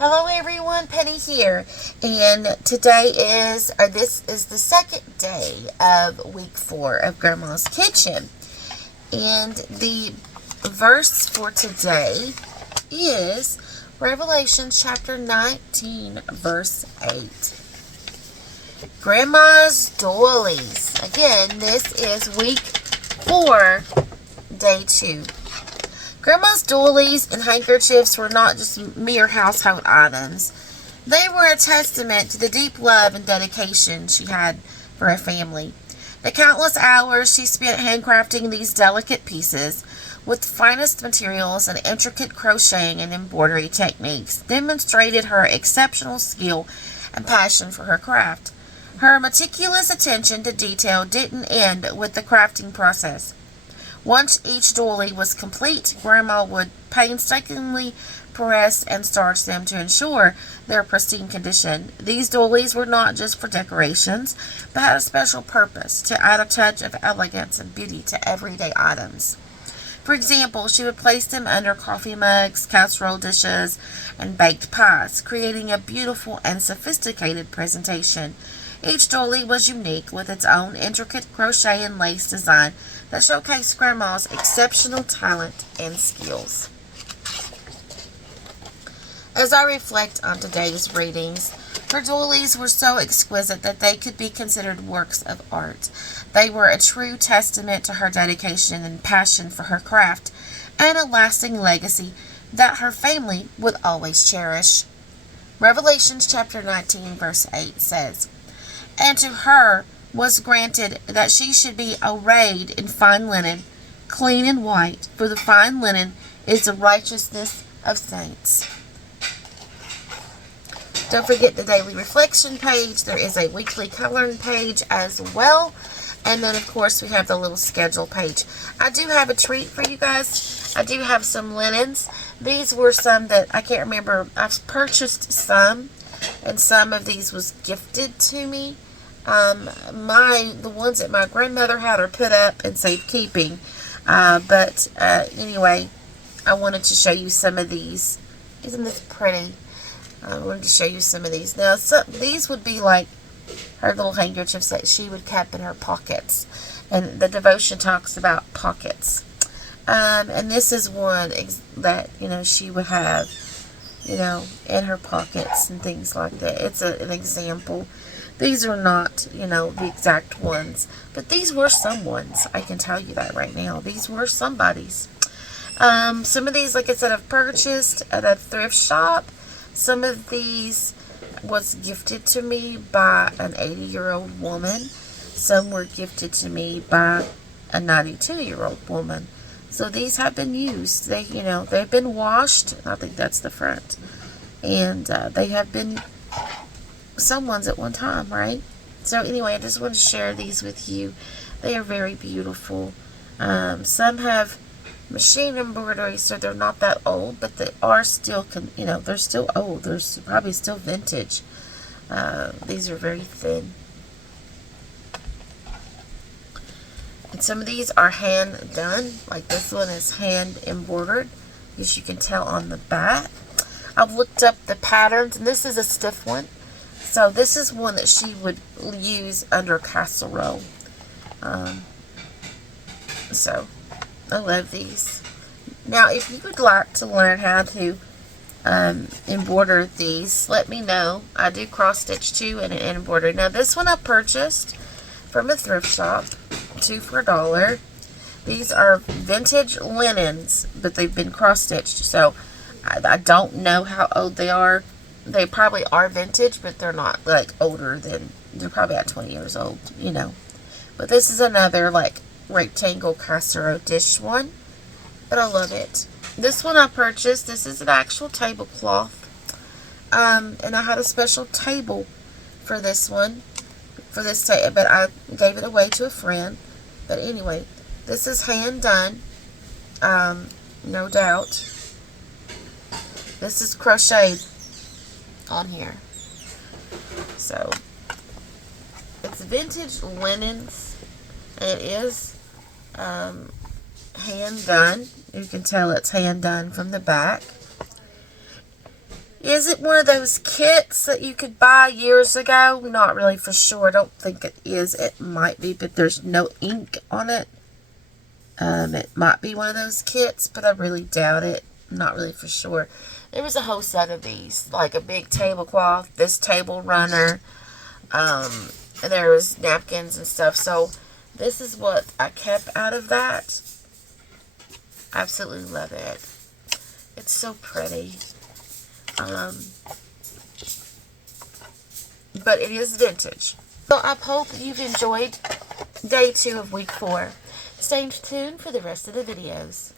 Hello everyone, Penny here, and this is the second day of week 4 of Grandma's Kitchen, and the verse for today is Revelation chapter 19, verse 8. Grandma's doilies. Again, this is week 4, day 2. Grandma's doilies and handkerchiefs were not just mere household items. They were a testament to the deep love and dedication she had for her family. The countless hours she spent handcrafting these delicate pieces with the finest materials and intricate crocheting and embroidery techniques demonstrated her exceptional skill and passion for her craft. Her meticulous attention to detail didn't end with the crafting process. Once each doily was complete, Grandma would painstakingly press and starch them to ensure their pristine condition. These doilies were not just for decorations, but had a special purpose to add a touch of elegance and beauty to everyday items. For example, she would place them under coffee mugs, casserole dishes, and baked pies, creating a beautiful and sophisticated presentation. Each doily was unique with its own intricate crochet and lace design that showcased Grandma's exceptional talent and skills. As I reflect on today's readings, her doilies were so exquisite that they could be considered works of art. They were a true testament to her dedication and passion for her craft, and a lasting legacy that her family would always cherish. Revelation chapter 19, verse 8 says, "And to her was granted that she should be arrayed in fine linen, clean and white, for the fine linen is the righteousness of saints." Don't forget the daily reflection page. There is a weekly coloring page as well. And then, of course, we have the little schedule page. I do have a treat for you guys. I do have some linens. These were some that I can't remember. I've purchased some, and some of these was gifted to me. The ones that my grandmother had are put up and safekeeping. Anyway, I wanted to show you some of these. Isn't this pretty? I wanted to show you some of these. Now, these would be like her little handkerchiefs that she would keep in her pockets. And the devotion talks about pockets. And this is one that, she would have, in her pockets and things like that. It's an example. These are not, the exact ones. But these were someone's. I can tell you that right now. These were somebody's. Some of these, like I said, I've purchased at a thrift shop. Some of these was gifted to me by an 80-year-old woman. Some were gifted to me by a 92-year-old woman. So these have been used. They've been washed. I think that's the front. And they have been someone's at one time, right? So anyway, I just want to share these with you. They are very beautiful. Some have machine embroidery, so they're not that old, but they are still, they're still old. They're probably still vintage. These are very thin. And some of these are hand done. Like this one is hand embroidered, as you can tell on the back. I've looked up the patterns, and this is a stiff one. So this is one that she would use under casserole. So I love these. Now, if you would like to learn how to embroider these, let me know. I do cross stitch too and embroider. Now, this one I purchased from a thrift shop, 2 for $1. These are vintage linens, but they've been cross stitched. So I don't know how old they are. They probably are vintage, but they're not like older than, they're probably about 20 years old, But this is another like rectangle casserole dish one, but I love it. This one I purchased. This is an actual tablecloth, and I had a special table for this one, but I gave it away to a friend. But anyway, this is hand done, no doubt. This is crocheted on here. So it's vintage linens, and it is hand done. You can tell it's hand done from the back. Is it one of those kits that you could buy years ago? Not really for sure. I don't think it is. It might be, but there's no ink on it. It might be one of those kits, but I really doubt it. Not really for sure. There was a whole set of these, like a big tablecloth, this table runner, and there was napkins and stuff. So this is what I kept out of that. Absolutely love it. It's so pretty. But it is vintage. So I hope you've enjoyed day 2 of week 4. Stay tuned for the rest of the videos.